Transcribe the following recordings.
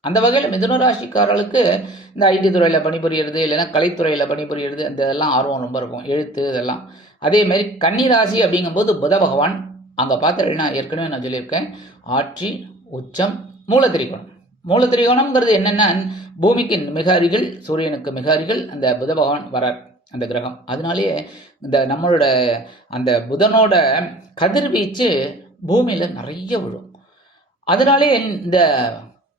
அந்த வகையில் மிதுன ராசிக்காரர்களுக்கு இந்த ஐடி துறையில் பணிபுரியறது இல்லைன்னா கலைத்துறையில் பணிபுரியறது இந்த இதெல்லாம் ஆர்வம் ரொம்ப இருக்கும். எழுத்து இதெல்லாம். அதே மாதிரி அப்படிங்கும்போது புத பகவான். அங்கே பார்த்துட்டீங்கன்னா ஏற்கனவே நான் சொல்லியிருக்கேன். ஆட்சி உச்சம் மூலத்திரிகோணம். மூலத்திரிகோணம்ங்கிறது என்னென்னா பூமிக்கு மிக அருகில் சூரியனுக்கு மிக அருகில் அந்த புத பகவான் வரார் அந்த கிரகம். அதனாலேயே இந்த நம்மளோட அந்த புதனோட கதிர்வீச்சு பூமியில் நிறைய விழும். அதனாலே இந்த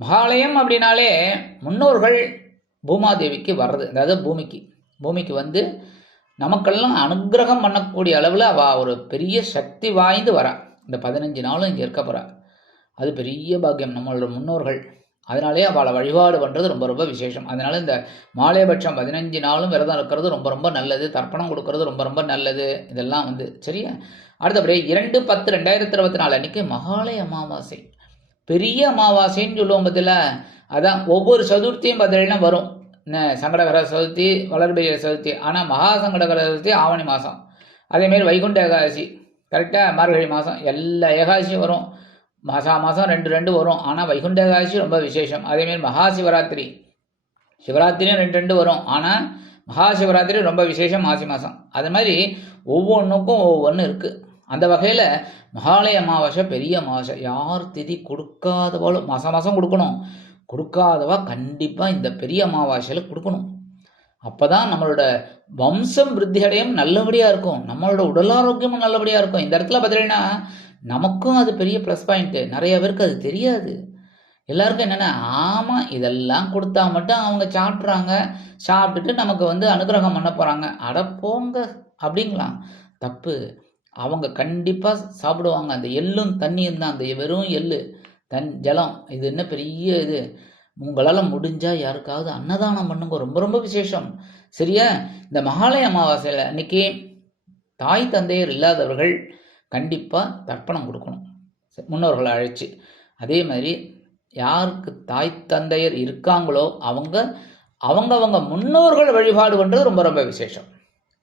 மகாலயம் அப்படின்னாலே முன்னோர்கள் பூமாதேவிக்கு வர்றது அதாவது பூமிக்கு. பூமிக்கு வந்து நமக்கெல்லாம் அனுக்கிரகம் பண்ணக்கூடிய அளவில் அவள் ஒரு பெரிய சக்தி வாய்ந்து வரா. இந்த பதினஞ்சு நாளும் இங்கே இருக்க போகிறா அது பெரிய பாக்கியம் நம்மளோட முன்னோர்கள். அதனாலே அவளை வழிபாடு பண்ணுறது ரொம்ப ரொம்ப விசேஷம். அதனால் இந்த மாலையபட்சம் பதினஞ்சு நாளும் விரதம் இருக்கிறது ரொம்ப ரொம்ப நல்லது. தர்ப்பணம் கொடுக்கறது ரொம்ப ரொம்ப நல்லது. இதெல்லாம் வந்து சரியா? அடுத்தபடி இரண்டு பத்து ரெண்டாயிரத்தி இருபத்தி நாலு அன்றைக்கி மகாலய அமாவாசை. பெரிய அமாவாசைன்னு சொல்லுவோம் பதில் அதான் ஒவ்வொரு சதுர்த்தியும் பார்த்தீங்கன்னா வரும். என்ன? சங்கடகர சதுர்த்தி வளர்பிரிய சதுர்த்தி. ஆனால் மகா சங்கடகர சதுர்த்தி ஆவணி மாதம் அதேமாரி வைகுண்ட ஏகாதசி. கரெக்டாக மார்கழி மாதம் எல்லா ஏகாதசியும் வரும். மாசா மாதம் ரெண்டு ரெண்டு வரும். ஆனால் வைகுண்ட ஏகாதசி ரொம்ப விசேஷம். அதேமாரி மகா சிவராத்திரி. சிவராத்திரியும் ரெண்டு ரெண்டு வரும். ஆனால் மகா சிவராத்திரி ரொம்ப விசேஷம் மாசி மாதம் அது மாதிரி ஒவ்வொன்றுக்கும் ஒவ்வொன்று இருக்குது அந்த வகையில் மகாலய அமாவாசை பெரிய அமாவாசை. யார் திதி கொடுக்காதவாலும் மாதம் மாதம் கொடுக்கணும். கொடுக்காதவா கண்டிப்பாக இந்த பெரிய அமாவாசையில் கொடுக்கணும். அப்போ தான் நம்மளோட வம்சம் விருத்தி அடையும் நல்லபடியாக இருக்கும். நம்மளோட உடல் ஆரோக்கியமும் நல்லபடியாக இருக்கும். இந்த இடத்துல பார்த்தீங்கன்னா நமக்கும் அது பெரிய ப்ளஸ் பாயிண்ட்டு நிறைய பேருக்கு அது தெரியாது. எல்லாருக்கும் என்னென்னா ஆமாம் இதெல்லாம் கொடுத்தா மட்டும் அவங்க சாப்பிட்றாங்க. சாப்பிட்டுட்டு நமக்கு வந்து அனுகிரகம் பண்ண போகிறாங்க அட போங்க அப்படிங்களா தப்பு. அவங்க கண்டிப்பாக சாப்பிடுவாங்க. அந்த எள்ளும் தண்ணியும் தான். அந்த வெறும் எள்ளு தன் ஜலம் இது என்ன பெரிய இது? உங்களால் முடிஞ்சால் யாருக்காவது அன்னதானம் பண்ணுங்க. ரொம்ப ரொம்ப விசேஷம். சரியா? இந்த மகாலய அமாவாசையில் அன்னைக்கு தாய் தந்தையர் இல்லாதவர்கள் கண்டிப்பாக தர்ப்பணம் கொடுக்கணும். முன்னோர்களை அழைச்சி. அதே மாதிரி யாருக்கு தாய் தந்தையர் இருக்காங்களோ அவங்க அவங்க அவங்க முன்னோர்கள் வழிபாடு பண்ணுறது ரொம்ப ரொம்ப விசேஷம்.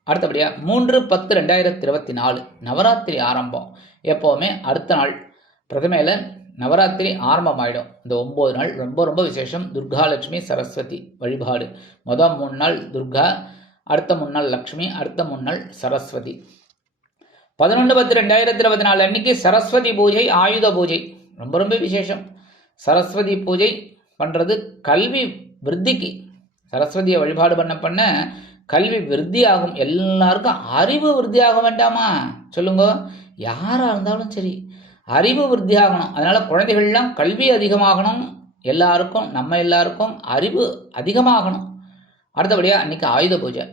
அடுத்தபடியாக மூன்று பத்து ரெண்டாயிரத்தி இருபத்தி நாலு நவராத்திரி ஆரம்பம். எப்போவுமே அடுத்த நாள் பிரதமையில் நவராத்திரி ஆரம்பம் ஆகிடும் இந்த ஒம்பது நாள் ரொம்ப ரொம்ப விசேஷம். துர்காலட்சுமி சரஸ்வதி வழிபாடு. மொதல் மூணு நாள் துர்கா அடுத்த மூணு நாள் லக்ஷ்மி அடுத்த மூணு நாள் சரஸ்வதி. பதினொன்று பத்து ரெண்டாயிரத்தி இருபத்தி நாலு அன்னைக்கு சரஸ்வதி பூஜை ஆயுத பூஜை. ரொம்ப ரொம்ப விசேஷம். சரஸ்வதி பூஜை பண்ணுறது கல்வி விருத்திக்கு. சரஸ்வதியை வழிபாடு பண்ண பண்ண கல்வி விருத்தி ஆகும் எல்லாருக்கும் அறிவு விருத்தி ஆக வேண்டாமா? சொல்லுங்க. யாராக இருந்தாலும் சரி அறிவு விருத்தி ஆகணும் அதனால் குழந்தைகள்லாம் கல்வி அதிகமாகணும். எல்லாருக்கும் நம்ம எல்லாருக்கும் அறிவு அதிகமாகணும். அடுத்தபடியாக அன்றைக்கி ஆயுத பூஜை.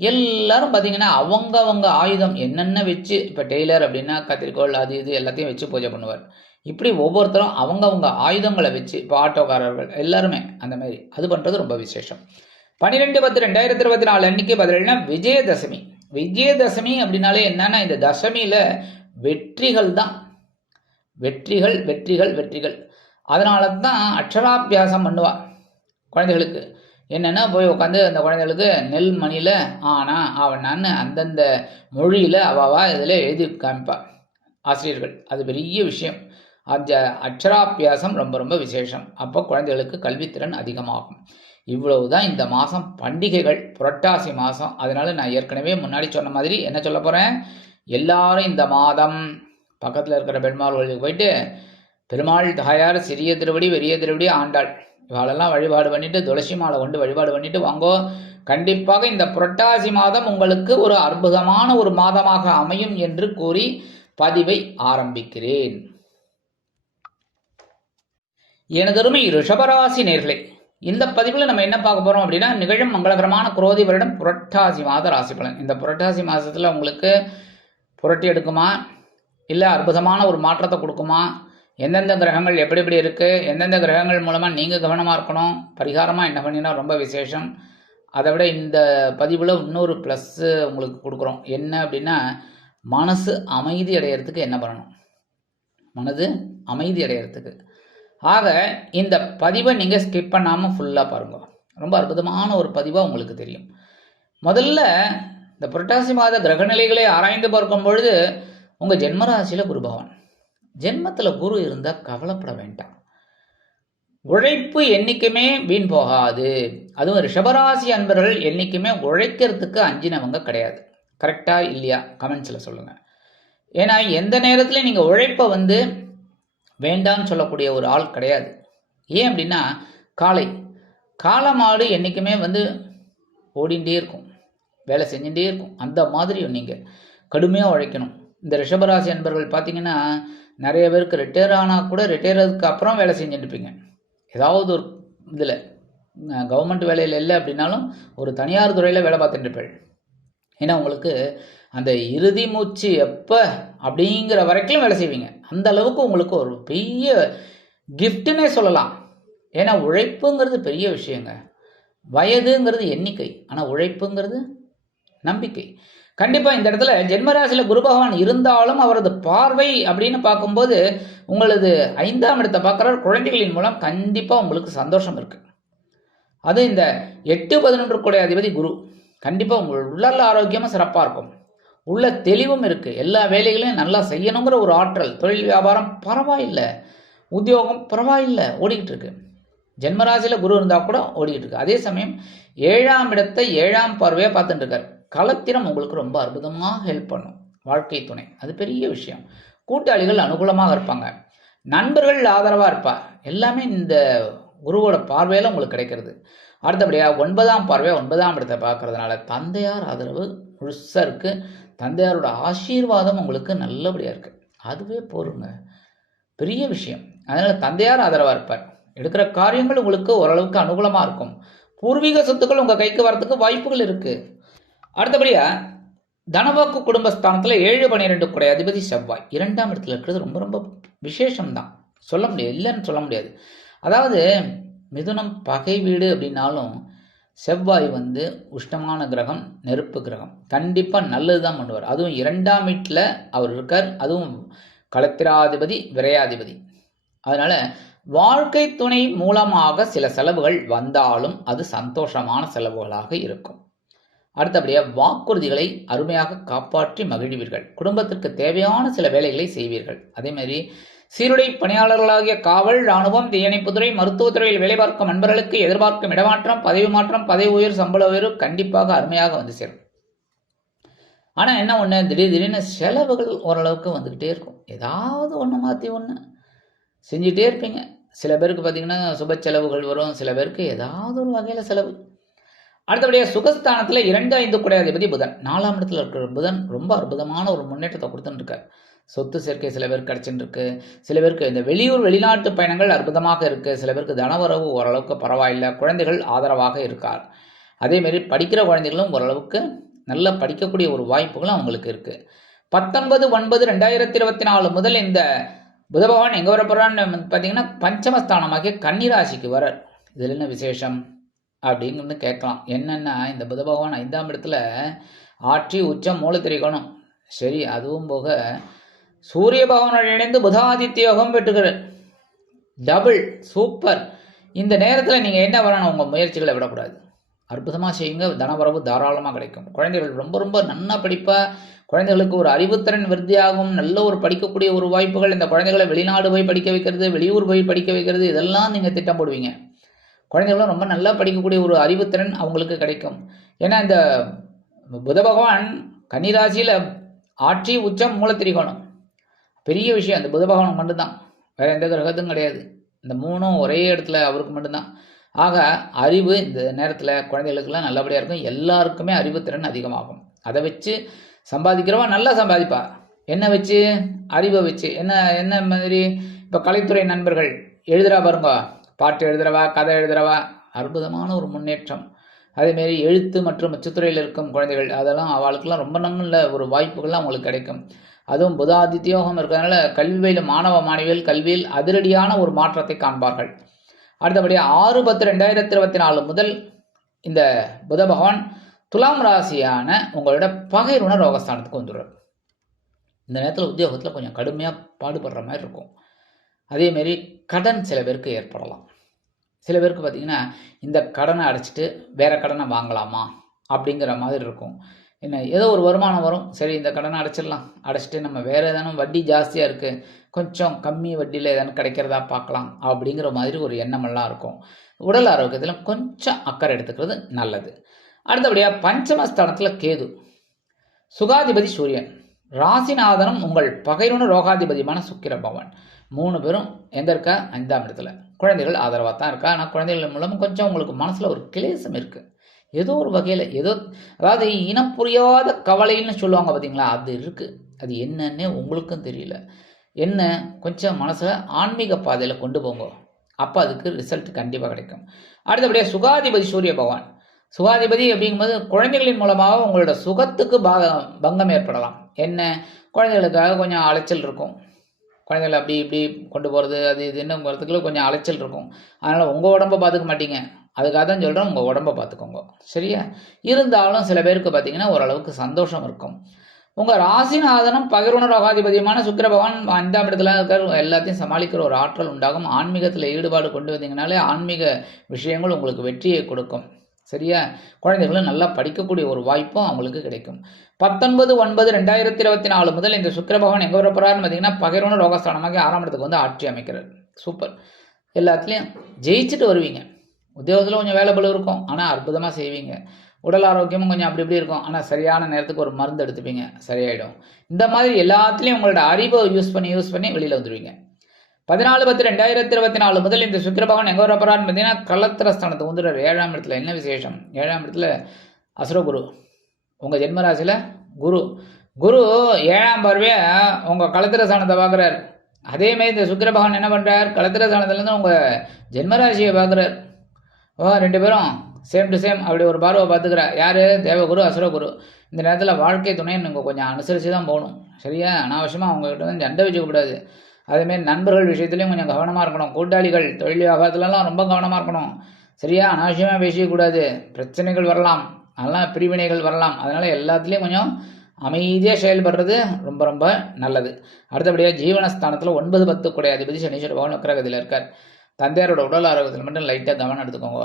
எல்லாரும் பார்த்தீங்கன்னா அவங்கவங்க ஆயுதம் என்னென்ன வச்சு இப்போ டெய்லர் அப்படின்னா கத்திரிக்கோள் அது இது எல்லாத்தையும் வச்சு பூஜை பண்ணுவார். இப்படி ஒவ்வொருத்தரும் அவங்கவுங்க ஆயுதங்களை வச்சு இப்போ ஆட்டோக்காரர்கள் எல்லாருமே அந்த மாதிரி அது பண்ணுறது ரொம்ப விசேஷம். பன்னிரெண்டு பத்து ரெண்டாயிரத்தி இருபத்தி நாலு அன்னைக்கு பார்த்தீங்கன்னா விஜயதசமி. விஜயதசமி அப்படின்னாலே என்னன்னா இந்த தசமியில் வெற்றிகள் தான் வெற்றிகள் வெற்றிகள் வெற்றிகள். அதனால தான் அக்ஷராபியாசம் பண்ணுவா குழந்தைகளுக்கு. என்னென்னா போய் உட்காந்து அந்த குழந்தைகளுக்கு நெல் மணியில் ஆனா அவனான்னு அந்தந்த மொழியில் அவாவா இதில் எழுதி காமிப்பா. ஆசிரியர்கள். அது பெரிய விஷயம். அந்த அக்ஷராபியாசம் ரொம்ப ரொம்ப விசேஷம். அப்போ குழந்தைகளுக்கு கல்வித்திறன் அதிகமாகும். இவ்வளவு தான் இந்த மாதம் பண்டிகைகள் புரட்டாசி மாதம் அதனால் நான் ஏற்கனவே முன்னாடி சொன்ன மாதிரி என்ன சொல்ல போகிறேன் எல்லாரும் இந்த மாதம் பக்கத்தில் இருக்கிற பெருமாள் கோயிலுக்கு போயிட்டு பெருமாள் தாயார் சிறிய திருவடி பெரிய திருவடி ஆண்டாள். இவாளெல்லாம் வழிபாடு பண்ணிட்டு துளசி மாலை கொண்டு வழிபாடு பண்ணிட்டு வாங்கோ கண்டிப்பாக இந்த புரட்டாசி மாதம் உங்களுக்கு ஒரு அற்புதமான ஒரு மாதமாக அமையும் என்று கூறி பதிவை ஆரம்பிக்கிறேன். எனதருமை ரிஷபராசி நேர்களை இந்த பதிவில் நம்ம என்ன பார்க்க போகிறோம் அப்படின்னா நிகழும் மங்களகரமான குரோதி வருடம் புரட்டாசி மாத ராசி பலன். இந்த புரட்டாசி மாதத்தில் உங்களுக்கு புரட்டி எடுக்குமா? இல்லை அற்புதமான ஒரு மாற்றத்தை கொடுக்குமா? எந்தெந்த கிரகங்கள் எப்படி எப்படி இருக்குது எந்தெந்த கிரகங்கள் மூலமாக நீங்கள் கவனமாக இருக்கணும்? பரிகாரமாக என்ன பண்ணினா ரொம்ப விசேஷம். அதை விட இந்த பதிவில் இன்னொரு ப்ளஸ்ஸு உங்களுக்கு கொடுக்குறோம். என்ன அப்படின்னா மனசு அமைதி அடையிறதுக்கு என்ன பண்ணணும்? மனது அமைதி அடையிறதுக்கு. ஆக இந்த பதிவை நீங்கள் ஸ்கிப் பண்ணாமல் ஃபுல்லாக பாருங்க. ரொம்ப அற்புதமான ஒரு பதிவாக உங்களுக்கு தெரியும். முதல்ல இந்த புரட்டாசி மாத கிரகநிலைகளை ஆராய்ந்து பார்க்கும் பொழுது உங்கள் ஜென்மராசியில் குருபவன் ஜென்மத்தில் குரு இருந்தால் கவலைப்பட வேண்டாம். உழைப்பு என்றைக்குமே வீண் போகாது. அதுவும் ரிஷபராசி அன்பர்கள் என்றைக்குமே உழைக்கிறதுக்கு அஞ்சினவங்க கிடையாது. கரெக்டாக இல்லையா? கமெண்ட்ஸில் சொல்லுங்கள் ஏன்னா எந்த நேரத்துலையும் நீங்கள் உழைப்பை வந்து வேண்டாம்னு சொல்லக்கூடிய ஒரு ஆள் கிடையாது. ஏன் அப்படின்னா காளை காளமாடு என்றைக்குமே வந்து ஓடிண்டே இருக்கும். வேலை செஞ்சுட்டே இருக்கும். அந்த மாதிரி நீங்கள் கடுமையாக உழைக்கணும். இந்த ரிஷபராசி அன்பர்கள் பார்த்தீங்கன்னா நிறைய பேருக்கு ரிட்டையர் ஆனால் கூட ரிட்டையர் ஆகிறதுக்கு அப்புறம் வேலை செஞ்சுட்டுருப்பீங்க. ஏதாவது ஒரு இதில் கவர்மெண்ட் வேலையில் இல்லை அப்படின்னாலும் ஒரு தனியார் துறையில் வேலை பார்த்துட்டு இருப்பேன் ஏன்னா உங்களுக்கு அந்த இறுதி மூச்சு எப்போ அப்படிங்கிற வரைக்கும் வேலை செய்வீங்க. அந்த அளவுக்கு உங்களுக்கு ஒரு பெரிய கிஃப்ட்டுன்னே சொல்லலாம். ஏன்னா உழைப்புங்கிறது பெரிய விஷயங்க. வயதுங்கிறது எண்ணிக்கை. ஆனால் உழைப்புங்கிறது நம்பிக்கை. கண்டிப்பாக இந்த இடத்துல ஜென்மராசியில் குரு பகவான் இருந்தாலும் அவரது பார்வை அப்படின்னு பார்க்கும்போது உங்களது ஐந்தாம் இடத்தை பார்க்குற குழந்தைகளின் மூலம் கண்டிப்பாக உங்களுக்கு சந்தோஷம் இருக்குது அது இந்த எட்டு பதினொன்று கூடிய அதிபதி குரு. கண்டிப்பாக உங்கள் உடல் ஆரோக்கியமும் சிறப்பாக இருக்கும். உள்ள தெளிவும் இருக்குது எல்லா வேலைகளையும் நல்லா செய்யணுங்கிற ஒரு ஆற்றல். தொழில் வியாபாரம் பரவாயில்லை. உத்தியோகம் பரவாயில்லை. ஓடிக்கிட்டு இருக்கு. ஜென்மராசியில் குரு இருந்தால் கூட ஓடிக்கிட்டு இருக்கு. அதே சமயம் ஏழாம் இடத்தை ஏழாம் பார்வையாக பார்த்துட்டு இருக்கார். களத்திரம் உங்களுக்கு ரொம்ப அற்புதமாக ஹெல்ப் பண்ணும். வாழ்க்கை துணை. அது பெரிய விஷயம். கூட்டாளிகள் அனுகூலமாக இருப்பாங்க. நண்பர்கள் ஆதரவாக இருப்பா. எல்லாமே இந்த குருவோட பார்வையில் உங்களுக்கு கிடைக்கிறது. அடுத்தபடியாக ஒன்பதாம் பார்வை ஒன்பதாம் இடத்தை பார்க்கறதுனால தந்தையார் ஆதரவு முழுசாக இருக்குது தந்தையாரோட ஆசீர்வாதம் உங்களுக்கு நல்லபடியாக இருக்குது அதுவே போருங்க. பெரிய விஷயம். அதனால் தந்தையார் ஆதரவாக இருப்பார். எடுக்கிற காரியங்கள் உங்களுக்கு ஓரளவுக்கு அனுகூலமாக இருக்கும். பூர்வீக சொத்துக்கள் உங்கள் கைக்கு வரதுக்கு வாய்ப்புகள் இருக்குது அடுத்தபடியாக தனவாக்கு குடும்பஸ்தானத்தில் ஏழு பன்னிரெண்டு குடை அதிபதி செவ்வாய். இரண்டாம் இடத்துல இருக்கிறது ரொம்ப ரொம்ப விசேஷம்தான். சொல்ல முடியாது. இல்லைன்னு சொல்ல முடியாது. அதாவது மிதுனம் பகை வீடு அப்படின்னாலும் செவ்வாய் வந்து உஷ்ணமான கிரகம் நெருப்பு கிரகம். கண்டிப்பாக நல்லது தான் பண்ணுவார். அதுவும் இரண்டாம் வீட்டில் அவர் இருக்கார். அதுவும் களத்திராதிபதி விரையாதிபதி. அதனால் வாழ்க்கை துணை மூலமாக சில செலவுகள் வந்தாலும் அது சந்தோஷமான செலவுகளாக இருக்கும். அடுத்தபடியாக வாக்குறுதிகளை அருமையாக காப்பாற்றி மகிழ்வீர்கள். குடும்பத்திற்கு தேவையான சில வேலைகளை செய்வீர்கள். அதேமாதிரி சீருடை பணியாளர்களாகிய காவல் ராணுவம் தீயணைப்புத்துறை மருத்துவத்துறையில் வேலை பார்க்கும் நண்பர்களுக்கு எதிர்பார்க்கும் இடமாற்றம் பதவி மாற்றம் பதவி உயர் சம்பள உயர்வு கண்டிப்பாக அருமையாக வந்து சேரும். ஆனால் என்ன ஒன்று திடீர் திடீர்னு செலவுகள் ஓரளவுக்கு வந்துக்கிட்டே இருக்கும். ஏதாவது ஒன்று மாற்றி ஒன்று செஞ்சுட்டே இருப்பீங்க. சில பேருக்கு பார்த்தீங்கன்னா சுப செலவுகள் வரும். சில பேருக்கு ஏதாவது ஒரு வகையில் செலவு. அடுத்தபடியாக சுகஸ்தானத்தில் இரண்டு ஐந்து குடைய அதிபதி புதன். நாலாம் இடத்துல இருக்கிற புதன் ரொம்ப அற்புதமான ஒரு முன்னேற்றத்தை கொடுத்துன்னு இருக்கார். சொத்து சேர்க்கை சில பேருக்கு கிடச்சின்னு சில பேருக்கு இந்த வெளியூர் வெளிநாட்டு பயணங்கள் அற்புதமாக இருக்குது சில பேருக்கு தனவரவு ஓரளவுக்கு பரவாயில்லை. குழந்தைகள் ஆதரவாக இருக்கார். அதேமாரி படிக்கிற குழந்தைகளும் ஓரளவுக்கு நல்லா படிக்கக்கூடிய ஒரு வாய்ப்புகளும் அவங்களுக்கு இருக்குது பத்தொன்பது ஒன்பது ரெண்டாயிரத்தி இருபத்தி நாலு முதல் இந்த புத பகவான் எங்கே வர போகிறான்னு பார்த்தீங்கன்னா பஞ்சமஸ்தானமாகிய கன்னிராசிக்கு வரார் இதில் என்ன விசேஷம் அப்படிங்கிறது கேட்கலாம். என்னென்னா இந்த புத பகவான் ஐந்தாம் இடத்துல ஆட்சி உச்சம் மூலத்திரிகோணம் சரி அதுவும் போக சூரிய பகவானோட இணைந்து புதாதித்ய யோகம் பெற்றுகிறார் டபுள் சூப்பர் இந்த நேரத்தில் நீங்கள் என்ன வரணும் உங்கள் முயற்சிகளை விடக்கூடாது. அற்புதமாக செய்யுங்க. தனவரவு தாராளமாக கிடைக்கும். குழந்தைகள் ரொம்ப ரொம்ப நன்னா படிப்பாக குழந்தைகளுக்கு ஒரு அறிவுத்திறன் விருத்தியாகும் நல்ல ஒரு படிக்கக்கூடிய ஒரு வாய்ப்புகள் இந்த குழந்தைகளை வெளிநாடு போய் படிக்க வைக்கிறது வெளியூர் போய் படிக்க வைக்கிறது இதெல்லாம் நீங்கள் திட்டம் போடுவீங்க. குழந்தைகளும் ரொம்ப நல்லா படிக்கக்கூடிய ஒரு அறிவுத்திறன் அவங்களுக்கு கிடைக்கும். ஏன்னா இந்த புத பகவான் கன்னிராசியில் ஆட்சி உச்சம் மூலத்திரிகோணம். பெரிய விஷயம். அந்த புத பகவான் மட்டும்தான். வேறு எந்த கிரகத்தும் கிடையாது. இந்த மூணும் ஒரே இடத்துல அவருக்கு மட்டும்தான். ஆக அறிவு இந்த நேரத்தில் குழந்தைகளுக்கெல்லாம் நல்லபடியாக இருக்கும். எல்லாருக்குமே அறிவுத்திறன் அதிகமாகும். அதை வச்சு சம்பாதிக்கிறவா நல்லா சம்பாதிப்பா. என்ன வச்சு? அறிவை வச்சு. என்ன என்ன மாதிரி? இப்போ கலைத்துறை நண்பர்கள் எழுதுறா பாருங்க. பாட்டு எழுதுறவா கதை எழுதுறவா? அற்புதமான ஒரு முன்னேற்றம். அதேமாரி எழுத்து மற்றும் அச்சுத்துறையில் இருக்கும் குழந்தைகள் அதெல்லாம் அவளுக்கெல்லாம் ரொம்ப நல்ல ஒரு வாய்ப்புகள்லாம் அவங்களுக்கு கிடைக்கும். அதுவும் புதாதித்யோகம் இருக்கிறதுனால கல்வியில் மாணவ மாணவிகள் கல்வியில் அதிரடியான ஒரு மாற்றத்தை காண்பார்கள். அடுத்தபடியாக ஆறு பத்து ரெண்டாயிரத்தி இருபத்தி நாலு முதல் இந்த புத பகவான் துலாம் ராசியான உங்களோட பகைருண ரோகஸ்தானத்துக்கு வந்துடுறார். இந்த நேரத்தில் உத்தியோகத்தில் கொஞ்சம் கடுமையாக பாடுபடுற மாதிரி இருக்கும். அதேமாரி கடன் சில பேருக்கு ஏற்படலாம். சில பேருக்கு பார்த்திங்கன்னா இந்த கடனை அடைச்சிட்டு வேறு கடனை வாங்கலாமா? அப்படிங்கிற மாதிரி இருக்கும். என்ன ஏதோ ஒரு வருமானம் வரும். சரி இந்த கடனை அடைச்சிடலாம். அடைச்சிட்டு நம்ம வேறு ஏதானும் வட்டி ஜாஸ்தியாக இருக்குது கொஞ்சம் கம்மி வட்டியில் ஏதானும் கிடைக்கிறதா பார்க்கலாம். அப்படிங்கிற மாதிரி ஒரு எண்ணமெல்லாம் இருக்கும். உடல் ஆரோக்கியத்தில் கொஞ்சம் அக்கறை எடுத்துக்கிறது நல்லது. அடுத்தபடியாக பஞ்சமஸ்தானத்தில் கேது. சுகாதிபதி சூரியன். ராசிநாதனும் உங்கள் பகைவனு ரோகாதிபதியுமான சுக்கிர பவன் மூணு பேரும் எங்கே இருக்கா? ஐந்தாம் இடத்துல. குழந்தைகள் ஆதரவாக தான் இருக்கா? ஆனால் குழந்தைகள் மூலம் கொஞ்சம் உங்களுக்கு மனசில் ஒரு கிளேசம் இருக்குது ஏதோ ஒரு வகையில் ஏதோ அதாவது இனம் புரியாத கவலைன்னு சொல்லுவாங்க பார்த்தீங்களா அது இருக்குது அது என்னன்னே உங்களுக்கும் தெரியல. என்ன? கொஞ்சம் மனசை ஆன்மீக பாதையில் கொண்டு போங்க. அப்போ அதுக்கு ரிசல்ட் கண்டிப்பாக கிடைக்கும். அடுத்தபடியாக சுகாதிபதி சூரிய பகவான். சுகாதிபதி அப்படிங்கும்போது குழந்தைகளின் மூலமாக உங்களோட சுகத்துக்கு பாக பங்கம் ஏற்படலாம். என்ன? குழந்தைகளுக்காக கொஞ்சம் அலைச்சல் இருக்கும். குழந்தைகளை அப்படி இப்படி கொண்டு போகிறது அது இதுன்னுங்கிறதுக்குள்ள கொஞ்சம் அலைச்சல் இருக்கும். அதனால் உங்கள் உடம்ப பார்த்துக்க மாட்டீங்க. அதுக்காக தான் சொல்கிறேன் உங்கள் உடம்ப பார்த்துக்கோங்க சரியா? இருந்தாலும் சில பேருக்கு பார்த்தீங்கன்னா ஓரளவுக்கு சந்தோஷம் இருக்கும். உங்கள் ராசிநாதனம் பகிர்வன ரோகாதிபதியமான சுக்கிர பகவான் ஐந்தாம் இடத்துல இருக்கிற எல்லாத்தையும் சமாளிக்கிற ஒரு ஆற்றல் உண்டாகும். ஆன்மீகத்தில் ஈடுபாடு கொண்டு வந்தீங்கனாலே ஆன்மீக விஷயங்கள் உங்களுக்கு வெற்றியை கொடுக்கும். சரியா? குழந்தைகளும் நல்லா படிக்கக்கூடிய ஒரு வாய்ப்பும் அவங்களுக்கு கிடைக்கும். பத்தொன்பது ஒன்பது ரெண்டாயிரத்தி இருபத்தி நாலு முதல் இந்த சுக்கர பகவான் எங்கே வரப்போறாருன்னு பார்த்தீங்கன்னா பகிர்வன ரோகஸ்தானமாக ஆறாம் இடத்துக்கு வந்து ஆட்சி அமைக்கிறார். சூப்பர். எல்லாத்துலேயும் ஜெயிச்சுட்டு வருவீங்க. உத்தியோகத்தில் கொஞ்சம் வேலை இருக்கும். ஆனால் அற்புதமாக செய்வீங்க. உடல் ஆரோக்கியமும் கொஞ்சம் அப்படி இப்படி இருக்கும். ஆனால் சரியான நேரத்துக்கு ஒரு மருந்து எடுத்துப்பீங்க. சரியாயிடும். இந்த மாதிரி எல்லாத்துலேயும் உங்களோட அறிவை யூஸ் பண்ணி யூஸ் பண்ணி வெளியில் வந்துடுவீங்க பதினாலு பத்து ரெண்டாயிரத்தி இருபத்தி நாலு முதல் இந்த சுக்கிரபகவான் எங்கே வரப்போறான்னு பார்த்தீங்கன்னா கலத்திரஸ்தானத்துக்கு வந்துடுறார். ஏழாம் இடத்துல. என்ன விசேஷம்? ஏழாம் இடத்துல அசுரகுரு உங்கள் ஜென்மராசியில் குரு. குரு ஏழாம் பார்வையை உங்கள் களத்திர ஸ்தானத்தை பார்க்குறார். அதேமாதிரி இந்த சுக்கிர பகவான் என்ன பண்ணுறார் கலத்திரஸ்தானத்துலேருந்து உங்கள் ஜென்மராசியை பார்க்குறார். ஓ ரெண்டு பேரும் சேம் டு சேம் அப்படி ஒரு பார்வை பார்த்துக்கிற. யார்? தேவகுரு அசுரகுரு. இந்த நேரத்தில் வாழ்க்கை துணையை நீங்கள் கொஞ்சம் அனுசரித்து தான் போகணும். சரியா? அனாவசியமாக அவங்ககிட்ட வந்து சண்டை வச்சுக்கூடாது அதேமாரி நண்பர்கள் விஷயத்துலையும் கொஞ்சம் கவனமாக இருக்கணும். கூட்டாளிகள் தொழில் வியாபாரத்துலலாம் ரொம்ப கவனமாக இருக்கணும். சரியா? அனாவசியமாக பேசிக்கக்கூடாது பிரச்சனைகள் வரலாம். அதெல்லாம் பிரிவினைகள் வரலாம். அதனால் எல்லாத்துலேயும் கொஞ்சம் அமைதியாக செயல்படுறது ரொம்ப ரொம்ப நல்லது. அடுத்தபடியாக ஜீவனஸ்தானத்தில் ஒன்பது பத்து கூடிய அதிபதி சனீஸ்வர பகவான் வக்கரகதியில் இருக்கார். தந்தையாரோட உடல் ஆரோக்கியத்தில் மட்டும் லைட்டாக கவனம் எடுத்துக்கோங்க.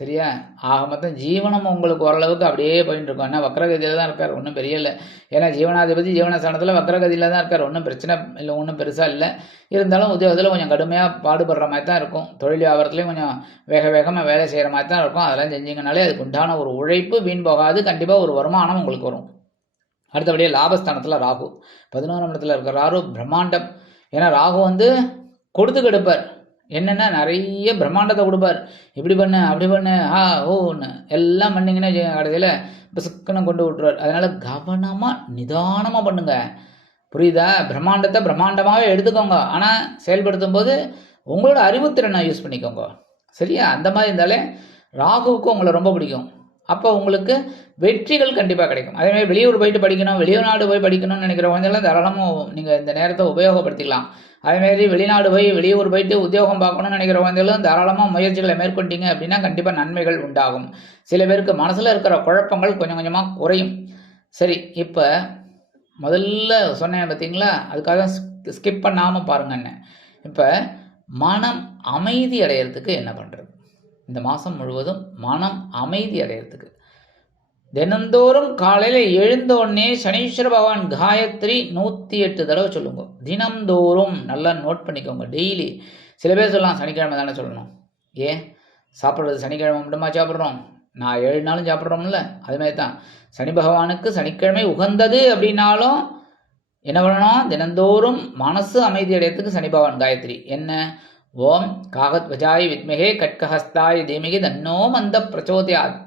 சரியா? ஆக மொத்தம் ஜீவனம் உங்களுக்கு ஓரளவுக்கு அப்படியே போயிட்டு இருக்கும். ஏன்னா வக்கரகதியில் தான் இருக்கார் ஒன்றும் பெரிய இல்லை. ஏன்னா ஜீவனாதிபதி ஜீவனஸ்தானத்தில் வக்கரகதியில் தான் இருக்கார். ஒன்றும் பிரச்சனை இல்லை ஒன்றும் பெருசாக இல்லை. இருந்தாலும் உத்தியோகத்தில் கொஞ்சம் கடுமையாக பாடுபடுற மாதிரி தான் இருக்கும். தொழில் வியாபாரத்துலேயும் கொஞ்சம் வேக வேகமாக வேலை செய்கிற மாதிரி தான் இருக்கும். அதெல்லாம் செஞ்சிங்கனாலே அதுக்கு உண்டான ஒரு உழைப்பு வீண் போகாது. கண்டிப்பாக ஒரு வருமானம் உங்களுக்கு வரும். அடுத்தபடியே லாபஸ்தானத்தில் ராகு. பதினோராம் இடத்துல இருக்கிற ராகு பிரம்மாண்டம். ஏன்னா ராகு வந்து கொடுத்து கெடுப்பார். என்னென்னா நிறைய பிரம்மாண்டத்தை கொடுப்பார். இப்படி பண்ணு அப்படி பண்ணு ஆ ஓன்னு எல்லாம் பண்ணிங்கன்னா கடைசியில் பிசுக்குன்னு கொண்டு விட்டுருவார். அதனால் கவனமாக நிதானமாக பண்ணுங்க. புரியுதா? பிரம்மாண்டத்தை பிரம்மாண்டமாகவே எடுத்துக்கோங்க. ஆனால் செயல்படுத்தும் போது உங்களோட அறிவுத்திறனை யூஸ் பண்ணிக்கோங்க. சரியா? அந்த மாதிரி இருந்தாலே ராகுவுக்கும் உங்களை ரொம்ப பிடிக்கும். அப்போ உங்களுக்கு வெற்றிகள் கண்டிப்பாக கிடைக்கும். அதேமாதிரி வெளியூர் போயிட்டு படிக்கணும் வெளிநாடு போய் படிக்கணும்னு நினைக்கிற குழந்தைகளாம் தாராளமாக நீங்கள் இந்த நேரத்தை உபயோகப்படுத்திக்கலாம். அதேமாரி வெளிநாடு போய் வெளியூர் போயிட்டு உத்தியோகம் பார்க்கணும்னு நினைக்கிற குழந்தைகளும் தாராளமாக முயற்சிகளை மேற்கொண்டீங்க அப்படின்னா கண்டிப்பாக நன்மைகள் உண்டாகும். சில பேருக்கு மனசில் இருக்கிற குழப்பங்கள் கொஞ்சம் கொஞ்சமாக குறையும். சரி இப்போ முதல்ல சொன்னேன் பார்த்தீங்களா அதுக்காக ஸ்கிப் பண்ணாமல் பாருங்கன்னு இப்போ மனம் அமைதி அடையிறதுக்கு என்ன பண்ணுறது இந்த மாதம் முழுவதும் மனம் அமைதி அடையிறதுக்கு. தினந்தோறும் காலையில் எழுந்தோடனே சனீஸ்வர பகவான் காயத்ரி நூற்றி எட்டு தடவை சொல்லுங்க. தினந்தோறும் நல்லா நோட் பண்ணிக்கோங்க டெய்லி சில பேர் சொல்லலாம் சனிக்கிழமை தானே சொல்லணும். ஏன்? சாப்பிட்றது சனிக்கிழமை மட்டுமா சாப்பிட்றோம்? நான் ஏழு நாளும் சாப்பிட்றோம்ல அதுமாதிரி தான். சனி பகவானுக்கு சனிக்கிழமை உகந்தது அப்படின்னாலும் என்ன பண்ணணும்? தினந்தோறும் மனசு அமைதி அடையறதுக்கு சனி பகவான் காயத்ரி. என்ன? ஓம் காகத்வஜாய் வித்மகே கட்கஹஸ்தாய் தீமிகி தன்னோ மந்த பிரச்சோதயாத்.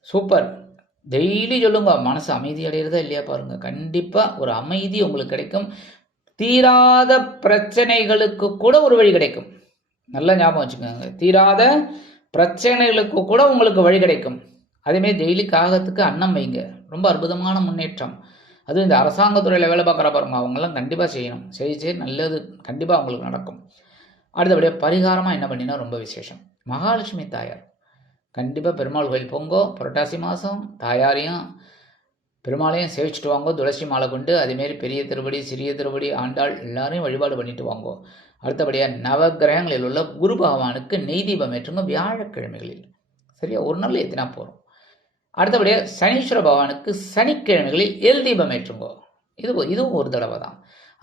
சூப்பர் டெய்லி சொல்லுங்க மனசு அமைதி அடையிறதா இல்லையா பாருங்க. கண்டிப்பாக ஒரு அமைதி உங்களுக்கு கிடைக்கும். தீராத பிரச்சனைகளுக்கு கூட ஒரு வழி கிடைக்கும். நல்ல ஞாபகம் வச்சுக்கோங்க. தீராத பிரச்சனைகளுக்கு கூட உங்களுக்கு வழி கிடைக்கும். அதேமாரி டெய்லி காகத்துக்கு அன்னம் வைங்க. ரொம்ப அற்புதமான முன்னேற்றம். அதுவும் இந்த அரசாங்கத்துறையில் வேலை பார்க்குற பாருங்க அவங்கெல்லாம் கண்டிப்பாக செய்யணும். செய்து நல்லது கண்டிப்பாக அவங்களுக்கு நடக்கும். அடுத்தபடியாக பரிகாரமாக என்ன பண்ணினா ரொம்ப விசேஷம். மகாலட்சுமி தாயார். கண்டிப்பாக பெருமாள் கோயில் போங்கோ புரட்டாசி மாதம் தாயாரையும் பெருமாளையும் சேவிச்சுட்டு வாங்கோ துளசி மாலை கொண்டு அதேமாரி பெரிய திருப்படி சிறிய திருப்படி ஆண்டாள் எல்லாரையும் வழிபாடு பண்ணிட்டு வாங்கோ. அடுத்தபடியாக நவகிரகங்களில் உள்ள குரு பகவானுக்கு நெய் தீபம் ஏற்றுங்க வியாழக்கிழமைகளில். சரியா? ஒரு நாள் எத்தினா போகிறோம் அடுத்தபடியாக சனீஸ்வர பகவானுக்கு சனிக்கிழமைகளில் எல் தீபம் ஏற்றுங்கோ. இது இதுவும் ஒரு தடவை தான்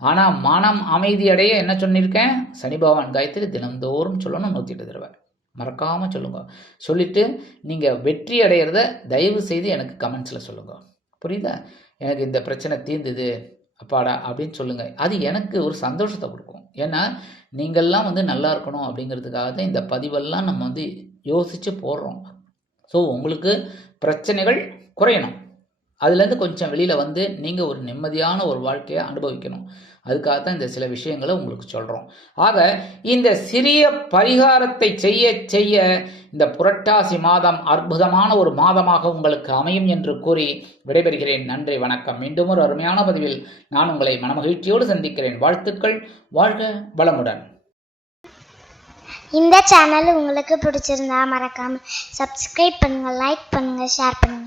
ஆனால் மனம் அமைதி அடைய என்ன சொல்லியிருக்கேன் சனி பகவான் காயத்ரி தினந்தோறும் சொல்லணும் நூற்றி எட்டு தடவை. மறக்காமல் சொல்லுங்க. சொல்லிவிட்டு நீங்கள் வெற்றி அடையிறத தயவு செய்து எனக்கு கமெண்ட்ஸில் சொல்லுங்க. புரியுதா? எனக்கு இந்த பிரச்சனை தீர்ந்துது அப்பாடா அப்படின்னு சொல்லுங்கள் அது எனக்கு ஒரு சந்தோஷத்தை கொடுக்கும். ஏன்னா நீங்கள்லாம் வந்து நல்லா இருக்கணும் அப்படிங்கிறதுக்காக தான் இந்த பதிவெல்லாம் நம்ம வந்து யோசித்து போடுறோம். ஸோ உங்களுக்கு பிரச்சனைகள் குறையணும். அதுலேருந்து கொஞ்சம் வெளியில் வந்து நீங்கள் ஒரு நிம்மதியான ஒரு வாழ்க்கையை அனுபவிக்கணும். அதுக்காக தான் இந்த சில விஷயங்களை உங்களுக்கு சொல்கிறோம் ஆக இந்த சிறிய பரிகாரத்தை செய்ய செய்ய இந்த புரட்டாசி மாதம் அற்புதமான ஒரு மாதமாக உங்களுக்கு அமையும் என்று கூறி விடைபெறுகிறேன். நன்றி வணக்கம். மீண்டும் ஒரு அருமையான பதிவில் நான் உங்களை மனமகிழ்ச்சியோடு சந்திக்கிறேன். வாழ்த்துக்கள். வாழ்க வளமுடன். இந்த சேனல் உங்களுக்கு பிடிச்சிருந்தா மறக்காம சப்ஸ்கிரைப் பண்ணுங்க லைக் பண்ணுங்க ஷேர் பண்ணுங்க.